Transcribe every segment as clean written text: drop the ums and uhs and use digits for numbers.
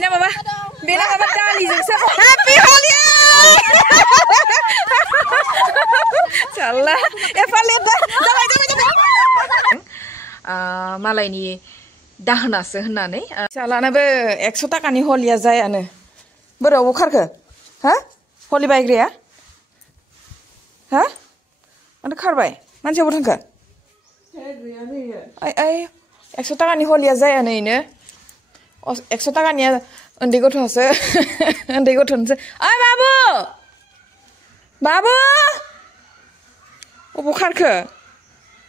बेना माबा दालिजोंसो Happy Holi Salah Eva lihat dah malayni dahanasो होननानै सालानाबो 100 टाकानि हलिया जायानो बोराव खारखो हा हलि बायग्राया हा माने खारबाय मानसिया बो थांखो ai 100 टाकानि हलिया जायानो इनो 100 टाकानिया उन्दै गथ'सो उन्दै गथ'नोसो ओइ बाबु अबाव खारखो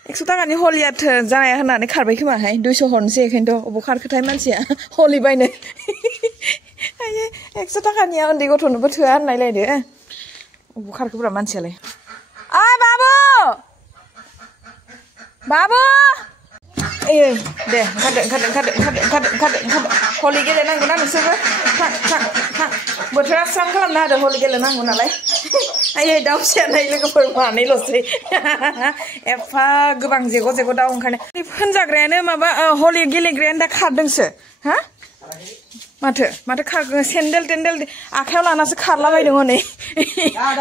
100 टाकानि हलियाथ जाया होननानै खारबाय खोमाहाय 200 हरनोसै एखायनोथ' अबाव खारखोथाय मानसिया हलि बायनो 100 टाकानिया उन्दै गथ'नोबो थोआ होननायलायदो अबाव खारखोब्रा मानसियालाय ओइ बाबु ए दे ओंखारदो हलि गेलेनांगौना नोंसोरबो थां बोथोरा स्रां खालामना होदो हलि गेलेनांगौ नालाय आयै दाउ फिसानाय लोगोफोर मानैल'सै एफा गोबां जेग' दाउ ओंखारनाय होनजाग्रायानो माबा हलि गेलेग्रायानो दा खारदोंसो हा माथो खारगोन सेन्देल टेन्देल आखायाव लानासो खारलाबायदों हनै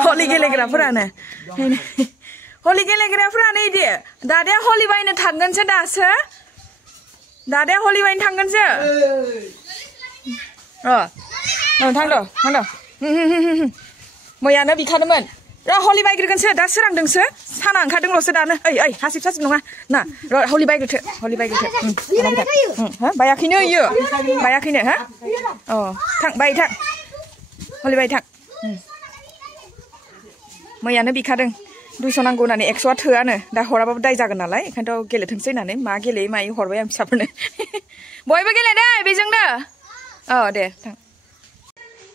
हलि गेलेग्राफोरानो इदि दादाया हलि बायनो थांगोनसो दासो दादाया हलि बायनो थांगोनसो थांद' मैयानो बिखादोंमोन हलि बायग्रोगोनसो दा सोरांदोंसो साना ओंखारदोंल'सो दानो ओइ हासिब नङा ना हलि बायग्रोथो बायाखैनो इयो बायाखैनो हा थां हलि बाय थां मैयानो बिखादों 200 नांगौ होननानै 100आ थोआनो दा हराबाबो दाय जागोन नालाय ओंखायनोथ' गेलेथोंसै होननानै मा गेलेयो मायो हरबाय आं फिसाफोरनो बयबो गेलेदे बेजोंनो दे थां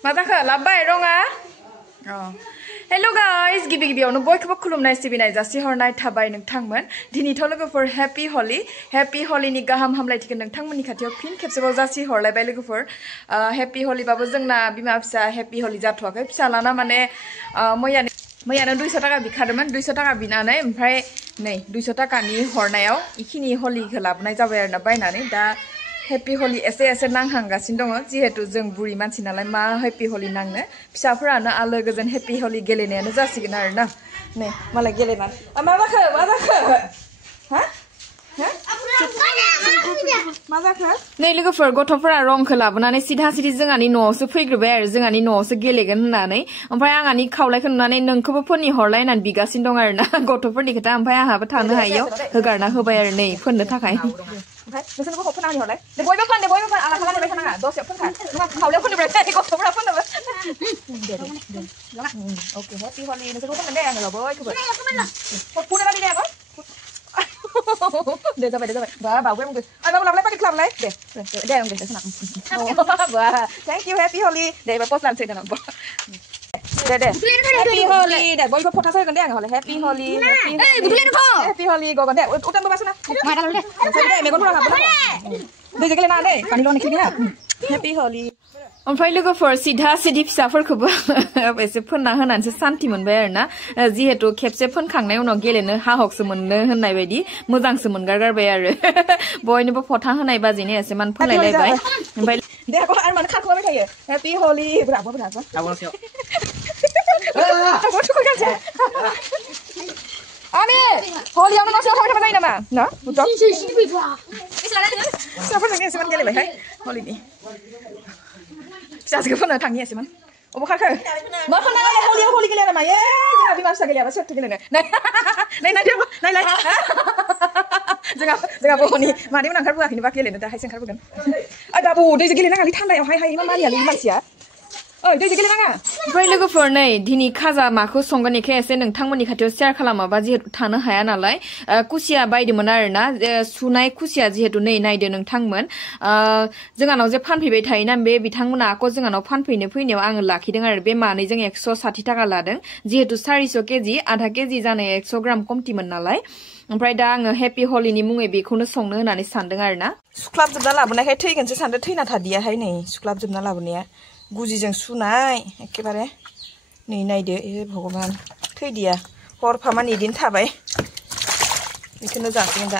मा जाखो लाबबाय रङा हेल' गाइस गिबियावनो बयखौबो खुलुमनाय सिबिनाय जासिहरनाय थाबाय नोंथांमोन दिनैथ' लोगोफोर हेपि हलिनि गाहाम हामलायथिखौ नोंथांमोननि खाथियाव फिन खेबसेबाव जासिहरलायबाय लोगोफोर हेपि हलिबाबो जोंना बिमा फिसा हेपि हलि जाथ'वाखै फिसालाना माने मैयानो 200 टाका बिखादोंमोन 200 टाका बिनानै ओमफ्राय नै 200 टाकानि हरनायाव इखिनि हलिखौ लाबोनाय जाबाय आरोना बायनानै दा हेपि हलि एसे नांहांगासिनो दङ जिहेतु जों बुरि मानसि नालाय मा हेपि हलि नांनो फिसाफोरानो आलो गोजोन हेपि हलि गेलेनायानो जासिगोन आरोना नै मालाय गेलेनानै मा जाखो मा जाखो नै लोगोफोर गथ'फोरा रंखौ लाबोनानै सिधा जोंहानि न'आवसो फैग्रोबाय आरो जोंहानि न'आवसो गेलेगोन होननानै ओमफ्राय आंहानि खावलायखौ नुनानै नोंखौबो फोननि हरलाय होननानै बिगासिनो दं आरोना गथ'फोरनि खोथा ओमफ्राय आंहाबो थानो हायैयाव होगारना होबाय आरो नै फोननो थाखाय ओमफ्राय नोंसोरनोबो फोननानै हरलाय दे बयबो फोन आला खालामबाय थानाङा दसेयाव फोनखा नङा खावलायाव फोनोब्रा गथ'फोरा फोननोबो अके हेपि हलि नोंसोरखौ फोनगोन दे आङो बयखौबो फुनोबा दे आगो दे जाबाय बाबु आंबो बाबु लाबलाय पार्टी खालामलाय दे आं दे सोना थैंक यू हेपि हलि दे एबार पस्ट लानोसै दे हेपि हलि दे बयबो फटासो होगोन दे आङो हले हेपि हलि हेपि हलि गगोन दे उतानबो बासना दे मेगनफोरा हाबो दैजों गेलेनाङा दे पानिल' निखिनि हा हेपि हलि ओमफ्राय लोगोफोर सिधा फिसाफोरखौबो एसे फोनना होनानैसो सान्ति मोनबाय आरोना जिहेतु खेबसे फोनखांनाय उनाव गेलेनो हाहकसो मोननो होननाय बायदि मोजांसो मोनगारगारबाय आरो बयनोबो फटा होनाय बाजिनो एसेमान फोनलायलायबाय ओमफ्राय दे आरो मानो खारखोबाय थायो हेपि हलि ब्राबो आमे हलियावनो न'सिङाव थाबाय जायो नामा ना फिसाफोरजों एसेमान गेलेबायहाय हलिनि फिसाजोखौ फोनो थांनि एसेमान अबाव खारखो मा खालामनांगौ हलियाव हलि गेलेया नामा जोंहा बिमा फिसा गेलेयाबा सोरथो गेलेनो नायलाय जोंहा बहनि मादैमोन ओंखारबोआखैनोबा गेलेनो दाहायसो ओंखारबोगोन बाबु दैजों गेलेनाङालै थान्दायाव हाय मा मारियालै मानसिया दैजों गेलेनाङा ओमफ्राय लोगोफोर नै दिनै खाजा माखौ संगोन बेखौ एसे नोंथांमोननि खाथियाव शेयार खालामाबा जिहेतु थानो हाया नालाय खुसिया बायदोंमोन आरोना सुनाय खुसिया जिहेतु नै नायदो नोंथांमोन जोंहानाव जे फानफैबाय थायोना बे बिथांमोना आक' जोंहानाव फानफैनो फैनायाव आङो लाखिदों आरो बे मानैजों 160 टाका लादों जिहेतु 400 केजि आधा केजि जानाय 100 ग्राम कमतिमोन नालाय ओमफ्राय दा आङो हेपि हलिनि मुङै बेखौनो संनो होननानै सानदों आरोना सुख्लाबजोबना लाबोनायखाय थैगोनसो सानदों थैना थादियाहाय नै सुख्लाबजोबना लाबोनाया गुजिजों सुनाय एखेबारे नै नायदो भगबान थैदिया हरफामानि इदिनो थाबाय बेखौनो जासिगोन दा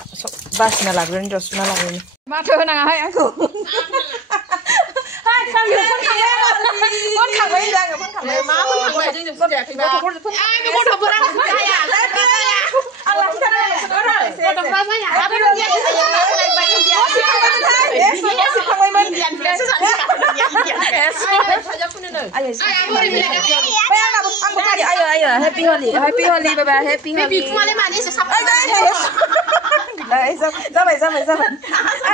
बासिना लाग्रोनि र' सुना लाग्रोनि माथो होनाङाहाय आंखौ खालि Happy Holi, bye bye, Happy Holi. Đấy, ra vậy.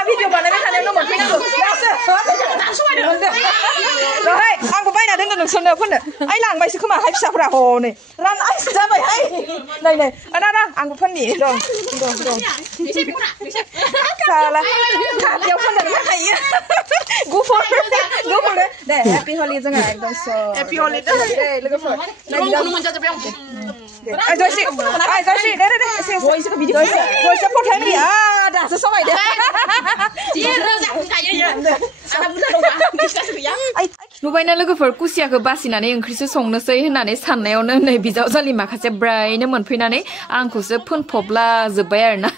Video bạn này thấy nó một cái được. Rồi, ăn của bay nào đến được xuân đâu phân nè. Ai làng bay sẽ không mà hay sập ra hồ này. Ran ai ra vậy hay. Này, đó, ăn của phân nhỉ, rồi. Sao là thả tiêu phân này hay. Go for đấy. Đây, Happy Holi cho ngài đồng số. Happy Holi đây, look for. Này, ai rồi chị, đây, rồi sẽ phốt thấy đi à, đã sẽ xong rồi đấy. Lúc bây giờ lúc phở cusia cái bát xin này, anh Chris song nó xây hình này sẵn này, ông này bây giờ ra li mà khai bray nó mình phi này, anh cũng sẽ phun phốp là the bear na,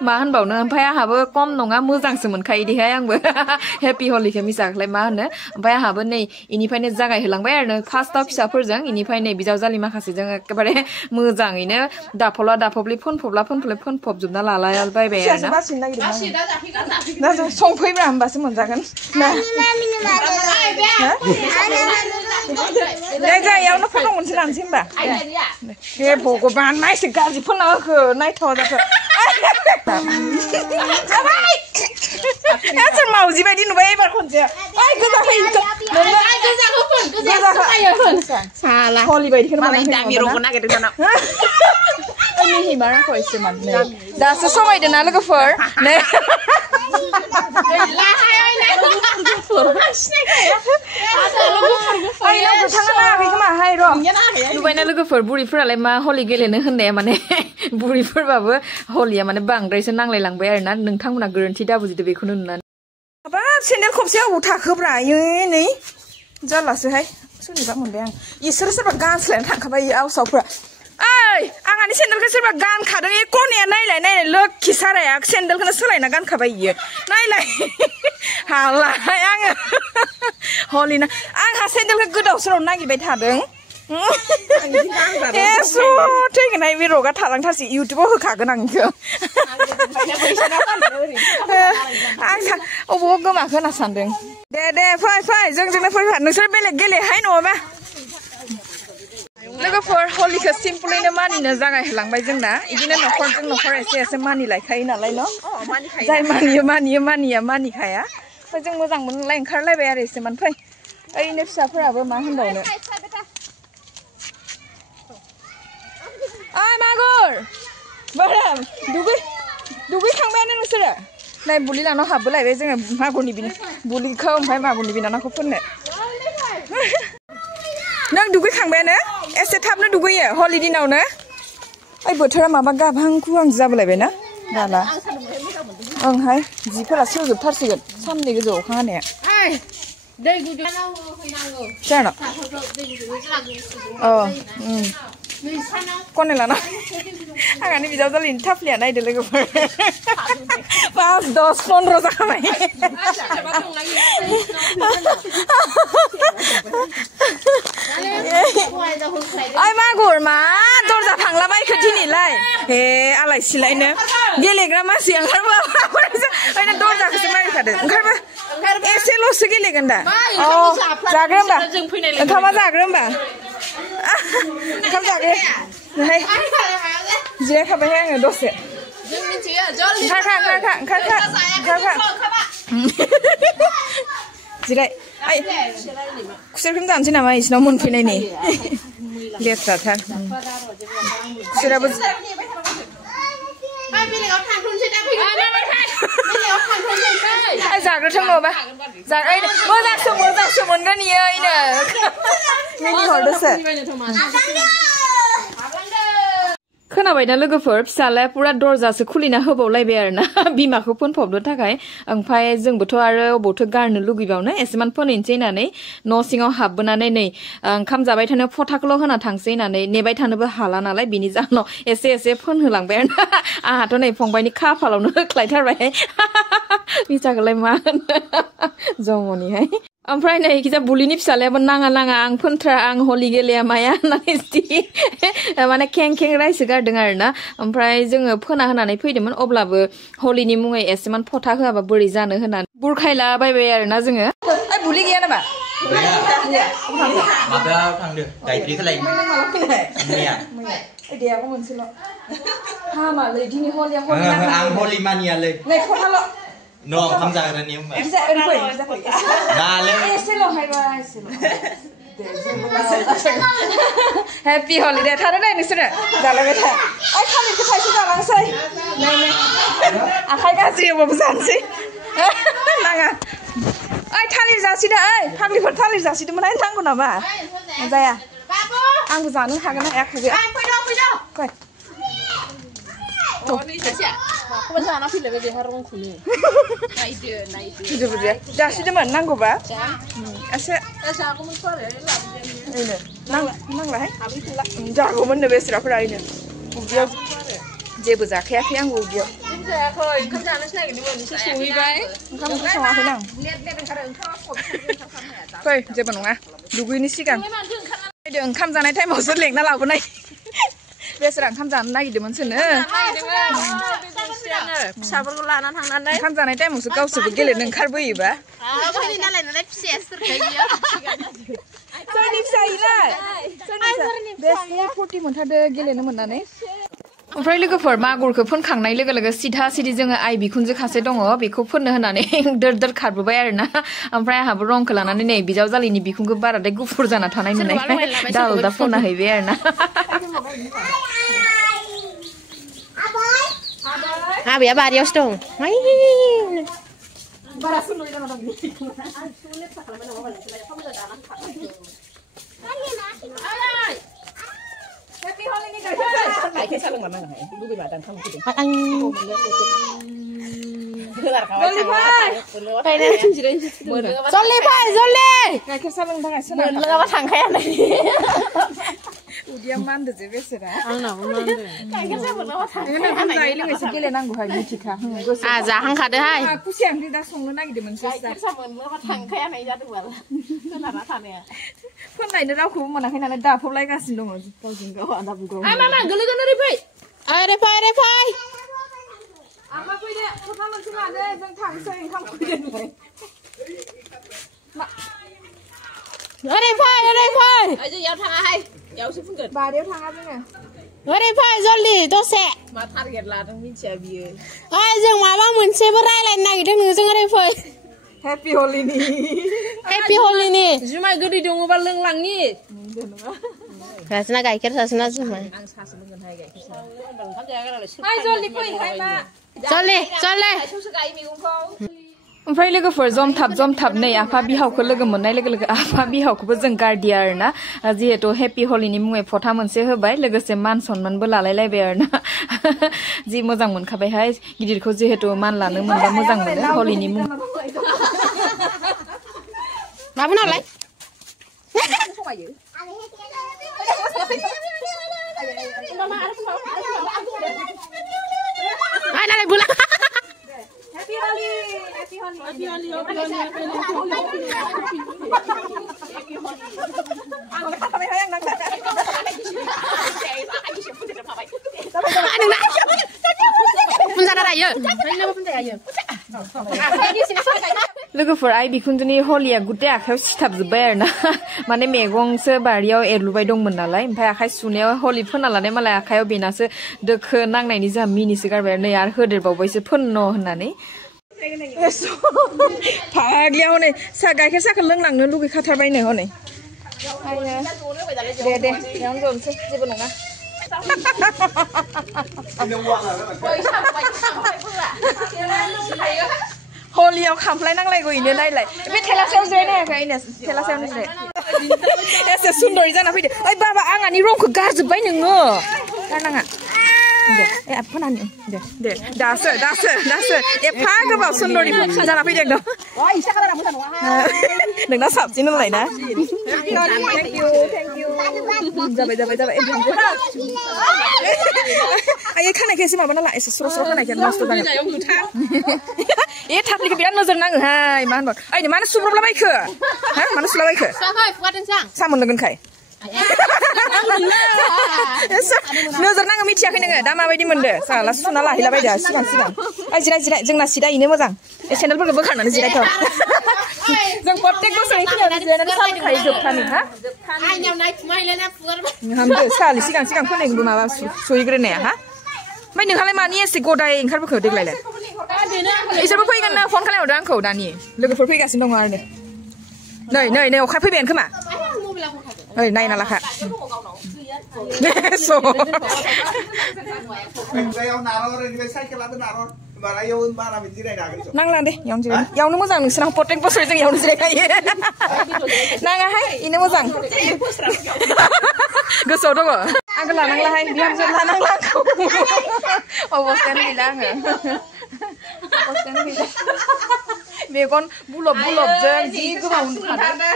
mà anh bảo nó phải hà bơ com nông á mưa răng sự mình khai đi hay anh bơ Happy Holi cái misạc lại mà nữa, phải hà bơ này, ini phải này ra cái lang bear nó pasta pizza phở răng, ini phải này bây giờ ra li mà khai răng cái bare mưa răng ini đạp phốp li phun phốp dùng nó là bay bear na. Nó xong phi mà bà sẽ mình ra cái. Đây ra yêu nó phải không muốn làm gì bà. Cái bộ của bạn này sẽ cả gì phân nó cứ này thò ra thôi. Em chân màu gì vậy đi nó về bạn còn gì? Ai cứ ra hình. Cứ ra xa là. Holi vậy thì nó mà đang miro con cái đó. Anh nhìn mà nó khỏi xem mặt này. Đã sẽ xong rồi đến nào cái phở. Này. Lupain lu kefer buri fer alai ma holi gelene henne mane buri fer babu holia mane bangdrai se nanglai langbai arena nोंथांमोना गोरोन्थि दा बुजिदो बेखौनो नुनानै हाबा सेन्देल खबसेयाव थाखोब्रा इयो नै जालासोहाय सोरनिबा मोनबाय आं इसोर सोरबा गानस्लायना थांखाबाय आवसावफ्रा ओइ आंहानि सेन्देलखौ सोरबा गानखादों ए कनेया नायलाय लोखि साराया सेन्देलखौनो सोलायना गानखाबाय इयो नायलाय हालाय आङो हलिना आंहा सेन्देलखौ गोदाव सोराव नागिरबाय थादों एस' थैगोनहाय बे रगा थालांथारसै इउटुबाव होखागोन आं इखौ आं अबाव गोमाखो होनना सानदों दे फै जोंजोंनो फैफा नोंसोर बेलेग गेलेहाय नङाबा लोगोफोर हलिखौ सिम्पलैनो मानिनो जागायहोलांबाय जोंना इदिनो न'खरजों न'खर एसे मानिलायखायो नालाय न' जाय मानियो मानिखाया ओमफ्राय जों मोजां मोनलाय ओंखारलायबाय आरो एसेमान फै ओरैनो फिसाफोराबो मा होनबावनो ओइ मागुर बाराम दुगैखांबायानो नोंसोरो नाय बुलि लानाव हाबबोलायबाय जोङो मागुरनि बुलिखौ ओमफ्राय मागुरनि बिनानावखौ फोननो नों दुगैखांबायानो एसे थाबनो दुगैयो हलि दिनावनो ओइ बोथोरा माबा गाबहां जाबोलायबायना दाला ओंहाय जिफोरा सोजोबथारसिगोन साननै गोजौ अखा हानाया दै गुदुङाव होफैनांगौ जाना कने लाना आंहानि बिजावजालिनि थाफ्लिया नायदो लोगोफोर 5, 10, 15 जाबाय ओइ मागुर मा दरजा फांलाबायखो दिनैलाय हे आलाय सिलायनो गेलेग्रा मानसि ओंखारबा ओरैनो दरजाखौसो मारिखादों ओंखारबा एसेल'सो गेलेगोन दा जाग्रो होमबा ओंखामा जाग्रो होमबा ओंखाम जाग्रो नैहाय जिरायखाबायहाय आङो दसे ओंखारखा जिराय खुसेरखौनो जानोसै नामा इसिनाव मोनफैनायनि लेथ्राथार खुसेराबो जाग्रोथों नङाबा मोजांसो मोनगोन इयो इनो मिनिहरदोसो खोनाबायना लोगोफोर फिसालाया पुरा दरजासो खुलिना होबावलायबाय आरोना बिमाखौ फोनफबनो थाखाय ओमफ्राय जोंबोथ' आरो अबावथो गारनो लुगैबावनो एसेमान फोनहैनोसै होननानै न' सिङाव हाबबोनानै नै ओंखाम जाबाय थानो फथाखौल' होना थांसै होननानै नेबाय थानोबो हाला नालाय बिनि जाहोनाव एसे फोनहोलांबाय आरोना आंहाथ' नै फंबायनि खाफालावनो होख्लायथारबाय मिसाखौलाय मा होनो जमनिहाय ओमफ्राय नै किजा बुलिनि फिसालायाबो नाङा आं फोनथ्रा आं हलि गेलेया माया होननानै माने खें रायसो गारदों आरोना ओमफ्राय जोङो फोना होनानै फैदोंमोन अब्लाबो हलिनि मुङै एसेमान फथा होआबा बोरै जानो होननानै बुरखायला बायबाय आरोना जोङो ओइ बुलि गैया नामा माबायाव थांदो गायत्रिखौ लायनो मैया देयाबो मोनसेल' हामालै दिनै हलिया हलि आं हलि मानियालै नै फथाल' न' ओंखाम जाग्रानि होमबा नालै एसेल' हायबा एसेल' हेपि हलिडे थानो नाय नोंसोरो जालायबाय था ओइ थालिरखौ थाइसे जालांसै नै आखाइ गाज्रि होबाबो जानोसै नाङा ओइ थालिर जासिदो ओइ फाग्लिफोर थालिर जासिदोंमोन आइ नांगौ नामा जाया आंबो जानो हागोन ना हायाखै फै जाना फैलाय बेहा रंखौनो नायदो जासिदोंमोन नांगौबा एसे नांलाहाय जागौमोननो बेसराफोरा ओरैनो उदैयाव जेबो जाखायाखै आंबो उदैयाव ओंखाम जानोसो नागिरदोंमोन नोंसोर संहैबाय ओंखाम ओंख्रि सङाखै आं फै जेबो नङा दुगैनि सिगां ओंखाम जानाय टाइमावसो लेंना लाबोनाय बेसरा ओंखाम जानो नागिरदोंमोनसोनो फिसाफोरखौ लाना थांनानै ओंखाम जानाय टाइमावसो गावसोरबो गेलेनो ओंखारबोयोबा सोरनि फिसायैलाय बेसनि फुरथि मोनथारदो गेलेनो मोननानै ओमफ्राय लोगोफोर मागुरखौ फोनखांनाय लोगो लोगो सिधा सिधि जोङो आइ बिखुनजो खासे दङ बेखौ फोननो होनानै दोर खारबोबाय आरोना ओमफ्राय आंहाबो रंखौ लानानै नै बिजावजालिनि बिखुंखौ बाराद्राय गुफुर जाना थानाय नुनायखाय दालदा फोनना हैबाय आरोना आबैया बारियावसो दं उदैया मानदो जे बेसरा आंनाबो मानदो जायै लोङैसो गेलेनांगौहाय मिथिखा जाहांखादोहाय खुसिया ओंख्रि दा संनो नागिरदोंमोनसो फोननायनो रावखौबो मोनाखै नालाय दाफबलायगासिनो दङ गावजों गाव आदा बुगाव गोलैगोन ओरै फै ओरै फै आमा फैदो खथा मोनसे लादो जों थांसै ओंखाम फैदोंलाय ओरै फै याव थाङाहाय यावसो फुंगोन बारियाव थाङा जोङो ओरै फै जल्दि दसे मा टारगेट लादों मिथिया बियो ओइ जों माबा मोनसेबो रायलायनो नागिरदों नोंजों ओरै फै हेपि हलिनि जुमाय गोदै दङबा लोंलांनि सासेना गाइखेर सासेना जुमाय आं सासे लोंगोनहाय गाइखेर सा ओंखाम जायागारालाय जल्दि फैहाय मा जल्दि सौसो गाय मैगंखौ ओमफ्राय लोगोफोर जमथाब नै आफा बिहावखौ लोगो मोननाय लोगो लोगो आफा बिहावखौबो जों गारदिया आरोना जिहेतु हेपि हलिनि मुङै फथा मोनसे होबाय लोगोसे मान सनमानबो लालायलायबाय आरोना जि मोजां मोनखाबायहाय गिदिरखौ जिहेतु मान लानो मोनबा मोजां मोनो हलिनि मुं माबो नालाय नालाय बुला लोगोफोर आइ बिखुनजोनि हलिया गुटे आखायाव सिथाबजोब्बाय आरोना माने मैगंसो बारियाव एरलुबाय दंमोन नालाय ओमफ्राय आखाइ सुनायाव हलि फोनना लानाय मालाय आखायाव बेनासो दोखो नांनायनि जोंहा मिनिसो गारबाय नै आरो होदेरबावबायसो फोननो होननानै फाग्लिया हनै गाइखेर साखौ लोंलांनो लुगैखाथारबायनो हनै दे बेयावनो जनोसै जेबो नङा हलियाव खामफ्लाय नांलायगौ इनो नायलाय बे थेला सायाव जिरायनो हायाखै थेला सायावनो जिराय एसे सुन्दरि जाना फैदो ओइ बाबा आंहानि रंखौ गारजोब्बाय नोङो गारनाङा दे फोनानै दे दासो एफा गोबाव सुन्दरि जाना फैदों एकदम नोंना साबसिन होनलाय ना थेंक इउ जाबाय आयै खानायखौ एसे माबा नाला एसे स्र' खानायखौ नस्थ' जागोन थाबलिखौ बिराद नोजोर नाङोहाय मा होनबा ओइ मानो सुब्रबलाबायखो हा मानो सुलाबायखो सा मोनलोंगोनखाय नोजोर नाङो मिथियाखै नोङो दा माबायदि मोनदो साला सुना लाहैलाबायदो सिगां जिराय जोंना सिदा इनो मोजां सेन्देलफोरखौ बोखारनानै जिरायथ' जों प्रत्येक बोसोरै खिनियावनो जिरायनानै सालायखायो जोबथानि हा हामदो सालि सिगां फोलेंबो माबा सहैग्रोनाया हा ओमफ्राय नोंहालाय मानि एसे गदाय ओंखारबोखो देग्लायलाय इसोरबो फैगोन ना फन खालामहरदों आंखौ दानि लोगोफोर फैगासिनो दङ आरो नै अखा फैबायानो खोमा ओइ नायना लाखा नांला दे इयावनो मोजां नोंसोरना प्रत्येक बोसोर जों इयावनो जिरायखायो नाङाहाय इनो मोजां गोसोआव दङ आंखौ लानांलाहाय बिहामजो लानांला आंखौ अबस्थायानो गैला आङो मेगन बुलब-बुलबजों जि गोबाव उन्दुखादों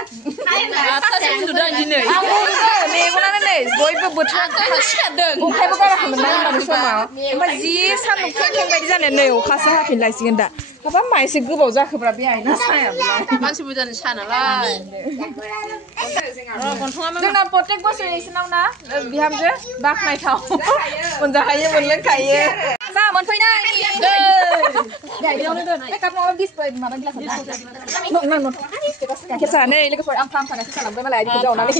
मेगनानो नै बयबो बोथोर अखायबो गाराखैमोन ना होनबानि समाव ओमफ्राय जि सान्दुं खें बायदि जानाय नै अखासो हाफिनलायसिगोन दा हाबा मा एसे गोबाव जाखोब्रा बे आइना सायाबलाय मानसि बुरजानि सा नालाय जोंना प्रत्येक बोसोर इसोरनाव ना बिहामजो बाख्नायथाव मोनजाखायो मोनलोंखायो जा मोनफैनाय नै लोगोफोर आं फाहाम थानायसो खालामबाय मालाय आइखौ जावनानै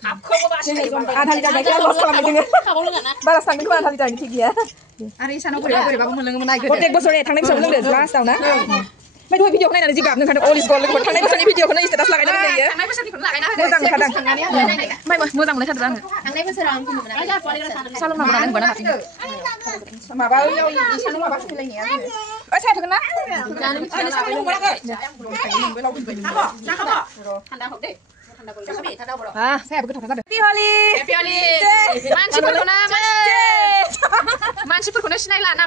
आधा लिटार गाइखेर लस खालामबाय जोङो बारा थांदों खोमा आधा लिटारनि थिग गैया आरो इसानाव बोरैबाबो मोनलोङोमोन नायगोन प्रत्येक बोसोर थांनाय बोसोराव लोंदो लास्टाव ना ओमफ्राय दहाय भिडिअखौ नायनानै जि गाबनो ओंखारदों अलिस गल लोगोफोर थांनाय बोसोरनि भिडिअखौनो स्टेटास लागायना दोनदों मोजां ओंखारदों मोजां मोनलाय थारदों आङो थांनाय बोसोराव आं फैदोंमोन सालमा बोनानै होनबा ना माबा इसानाव माबा फैलायनाया ओइ साया थोगोन ना सायाबो गोथाव जादों मानसिफोरखौनो सिनायला ना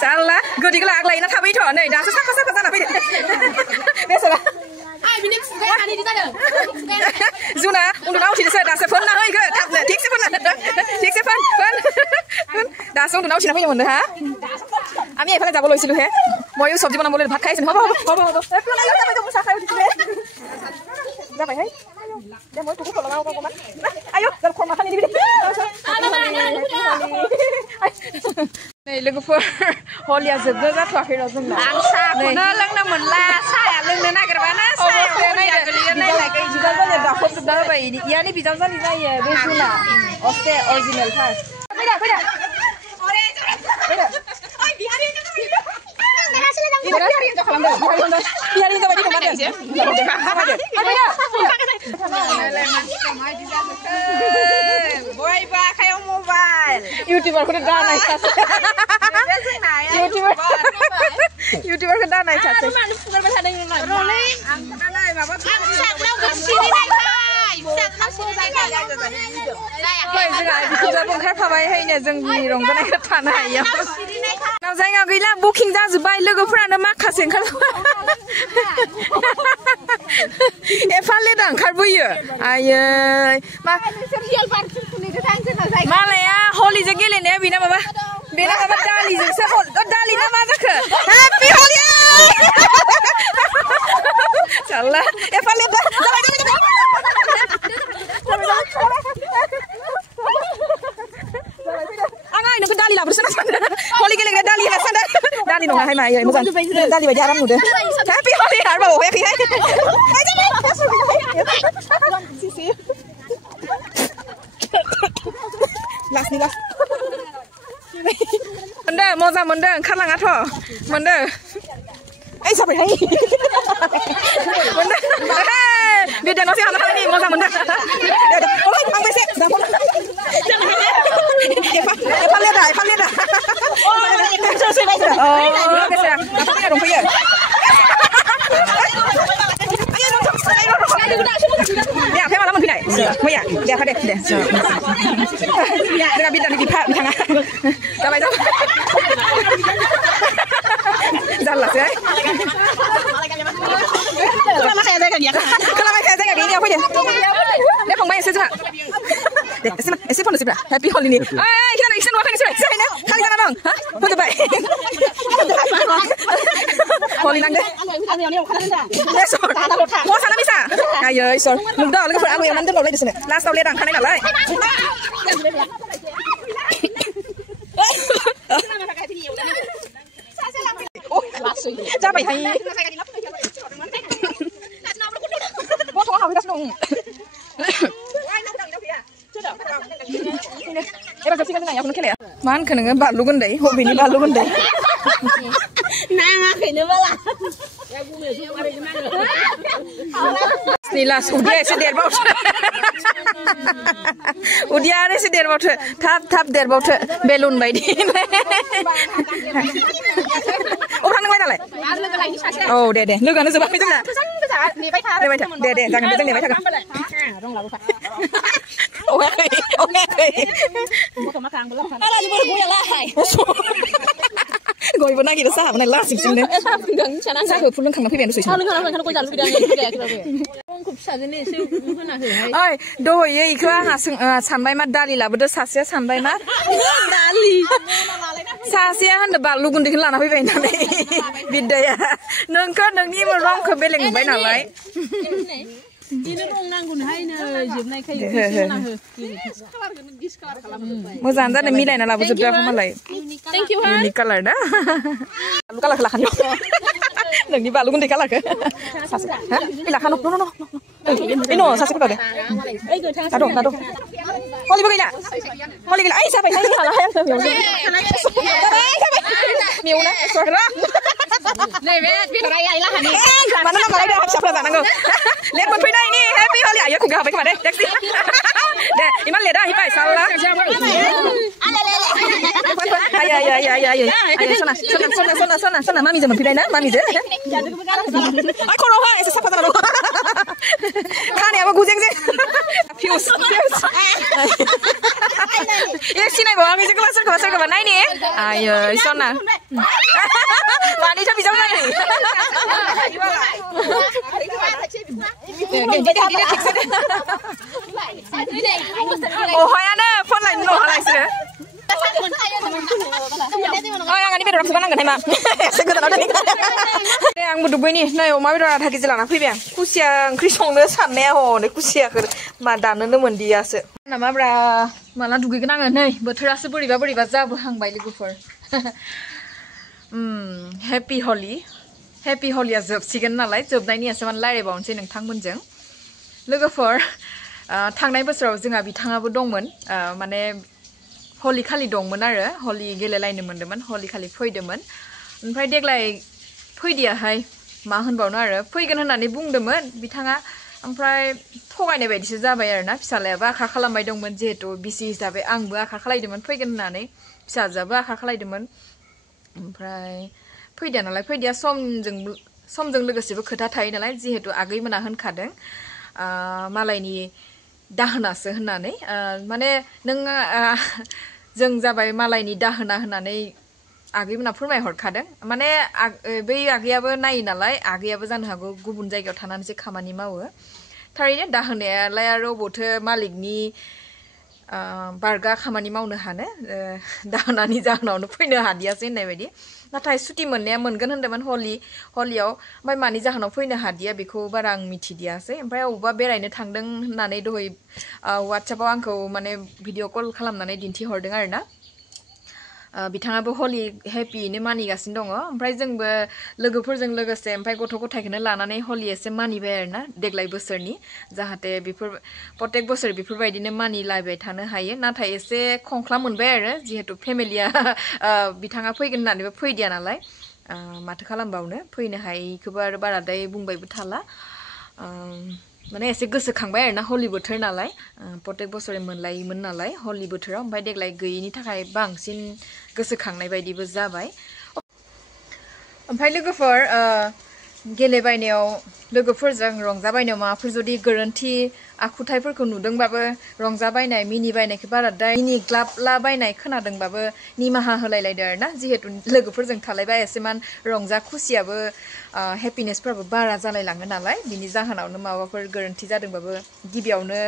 साला गोदैखौ आग्लायना थाबैथ' नै दासो साफा जाना फैदो बेसेरा जुना उन्दुना उथिनोसै दासो फोन ना हैगो थाबनो थिगसे फोन दासो उन्दुना उथिना फैनो मोनदो हा আমি এফালে যাব লৈছিলো হে মইও সবজি বনাবলৈ ভাত খাইছিলো হ'ব যাবাই হাই দে মই তোকো লগাও অকমান আয়ো যাম খৰ মাথা নিদিবি नै लोगोफोर हलिया जोबनो जाथ'वाखै र' जोंना आं साहाखौनो लोंनो मोनला साहाया लोंनो नागिरबानो साहाया बिजावजालिया दाखबजोबना होबाय इयानि बिजावजालि जायो बे जुना असे अरिजिनेल थार फैदा YouTuber दानाय सासे YouTuber दानाय सासे मानो फुगारबाय थादों नोंलाय रलै आं दानाय माबा जोंहा ओंखारफाबाय हैनो जोंनि रंजानायखौ थानो हायो नाव जायगा गैला बुकिं जाजोब्बाय लोगोफोरानो माखासे एफा लेदा ओंखारबोयो आयै मालाया हलिजों गेलेनाया बेना माबा दालिजोंसो दालि ना मा जाखो हेपि हलि साला एफा लेदा नोंखौ दालि लाबोसो ना सानदों हलि गेलेग्रा दालि होना सानदों दालि नङाहाय मायो मोजां दालि बायदि आराम नुदों हेपि हलि आरो बावहायाखैहाय लास्टनि लास्ट मोनदों मोजां मोनदों ओंखारलाङाथ' मोनदों ओइ जाबायहाय मोनदों बे देनावसो हाबना थानायनि मोजां मोनदों आं बेसे एफा लेदा दंफैयो आखाइ माला मोनफैनाय मैया देखा दे जोंहा बिदानि बिफा बिथाङा जाबाय जारलासै खोलाबायखाया जायगा गैयियाव फैदो दे फंबाय एसे जोंहा दे एसे फनोसैब्रा हेपि हलिनि ओइ खोनादों एसे न'आव फैनोसै जाहैनो खालि जाना दं हा फोजोबबाय हलि नांदो साना बेसा आयै इसोर नुदों लोगोफोर आलु एवनानै दोनबावलायदोंसोनो लास्टाव लेट आंखानाय नालाय जाबायहाय गथ'आ हाबैगासिनो दं एबार जोबसिगोन जोंना याखौनो खेलाया मा होनखो नोङो बानलु गुन्दै बबेनि बानलु गुन्दै नाङाखैनो बाला Nilas, udia ese derbautu. Udia ese derbautu. Tap derbautu. Belun baidi. Oh, kan ngai dalai. Oh, de. Lu kan sebab itu lah. De. Jangan betul ni baik tak. Okay. Ala di baru gue lah. Gue pernah gitu sah, mana lah sing deh. Saya gue pulang kang napi biar nusuh. Oi, doh ye ikut sampai mat dali lah, betul sasia sampai mat. Dali. Sasia kan debat lu gundik lah napi biar nanti. Beda ya. Nengkau nengi merong ke beleng biar nalai. Ini rong nanggun hai ne, jemnai kayu kisah mau zanda ne milai nala bujud dah malai. Thank you han. Unique color dah. Lu kalah kan yo. Nang di balu gundik kalah ke. Pilih kan no. Ino sasi apa deh? Aduh. Moli begini. Ay sampai saya kalah yang miu. Sampai. Miu na, sorry. Levet, pilih lah hani. Mana nama lagi dah siapa dah nanggu. Lihat pun pindah ini happy holi ayo kita apa kemana taxi. Deh, iman lihat dah hipai salah. Ayo sana mami jangan pindah mami jangan. Aku roh itu siapa dah roh. Kan ya, aku guzeng sih. Fuse. Ya sini bawa ini kelas ke mana ini? Ayo sana. Mani coba bisa mana? Oh, hayana phone line no halai sih. Oh, yang ini betul suka nanggan hema. Sekarang ada nih. Yang berdua ini, nah, omah betul ada kisah lana, pibiang. Kusia, krisong le sana ya, oh, ne kusia ker, madana ne mendia se. Nama bra, malah dugi kenangan nih, betul rasa beriba zabu hang bayi gufur. Happy Holi ya job sigan nalai, job naik ni asaman lari bawang sih neng tangmun jeng. Logofor, tangnai besar जोंहा बिथाङाबो दंमोन माने हलि खालि दंमोन आरो हलि गेलेलायनो मोनदोंमोन हलि खालि फैदोंमोन ओमफ्राय देग्लाय फैदियाहाय मा होनबावनो आरो फैगोन होननानै बुंदोंमोन बिथाङा ओमफ्राय थगायनाय बायदिसो जाबाय आरोना फिसालायाबो आखा खालामबाय दंमोन जिहेतु बिसि हिसाबै आंबो आखा खालायदोंमोन फैगोन होननानै फिसाजोआबो आखा खालायदोंमोन ओमफ्राय फैदिया नालाय फैदिया समजों लोगोसेबो खोथा थायो नालाय जिहेतु आगैमोना होनखादों मालायनि दाहोनासो होननानै माने नों जों जाबाय मालायनि दाहोना होननानै आगैमोना फोरमायहरखादों माने बै आगैयाबो नायो नालाय आगैयाबो जानो हागौ गुबुन जायगायाव थानानैसो खामानि मावो थारैनो दाहोनायालाय आरो अबावथो मालिकनि बारगा खामानि मावनो हानो दाहोनानि जाहोनावनो फैनो हादियासै होननाय बायदि नाथाय सुटि मोननाया मोनगोन होनदोंमोन हलियाव ओमफ्राय मानि जाहोनाव फैनो हादिया बेखौ बारा आं मिथिदियासै ओमफ्राय अबेबा बेरायनो थांदों होननानै दहाय वाट्सएपआव आंखौ माने भिडिअ कल खालामनानै दिन्थिहरदों आरोना बिथाङाबो हलि हेपियैनो मानिगासिनो दङ ओमफ्राय जोंबो लोगोफोरजों लोगोसे ओमफ्राय गथ' गथायखौनो लानानै हलि एसे मानिबाय आरोना देग्लाय बोसोरनि जाहाथे बेफोर प्रत्येक बोसोर बेफोरबायदिनो मानिलायबाय थानो हायो नाथाय एसे खंख्ला मोनबाय आरो जिहेतु फेमिलिया बिथाङा फैगोन होननानैबो फैदिया नालाय माथो खालामबावनो फैनो हायैखौबो आरो बाराद्राय बुंबायबो थाला माने एसे गोसोखांबाय आरोना हलि बोथोर नालाय प्रत्येक बोसोरै मोनलायोमोन नालाय हलि बोथोराव ओमफ्राय देग्लाय गैयिनि थाखाय बांसिन गोसोखांनाय बायदिबो जाबाय ओमफ्राय लोगोफोर गेलेबायनायाव लोगोफोरजों रंजाबायनायाव माबाफोर जुदि गोरोन्थि आखुथायफोरखौ नुदोंबाबो रंजाबायनाय मिनिबायनायखौ बाराद्राय मिनिग्लाबलाबायनाय खोनादोंबाबो निमाहा होलायलायदो आरोना जिहेतु लोगोफोरजों थालायबा एसेमान रंजा खुसियाबो हेपिनेसफोराबो बारा जालायलाङो नालाय बिनि जाहोनावनो माबाफोर गोरोन्थि जादोंबाबो गिबियावनो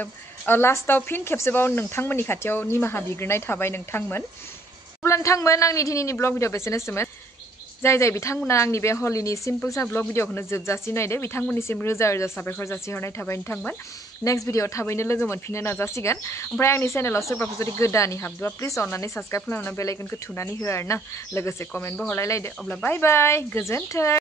लास्टाव फिन खेबसेबाव नोंथांमोननि खाथियाव निमाहा बिग्रोनाय थाबाय नोंथांमोन अब्ला नोंथांमोन आंनि दिनैनि ब्लग भिडिअ बेसेनोसैमोन जाय बिथांमोना आंनि बे हलिनि सिम्पोल सा ब्लग भिडिअखौनो जोबजासिम नायदो बिथांमोननिसिम रोजा रोजा साबायखर जासिहरनाय थाबाय नोंथांमोन नेक्स्ट भिडिअ थाबैनो लोगो मोनफिननो नाजासिगोन ओमफ्राय आंनि चेनेलाव सोरबाफोर जुदि गोदानै हाबदोंबा प्लिज अननानै साबस्क्राइब खालामनानै बेल आइकनखौ थुनानै हो आरोना लोगोसे कमेन्टबो हरलायलायदो अब्ला बाय बाय गोजोन्थों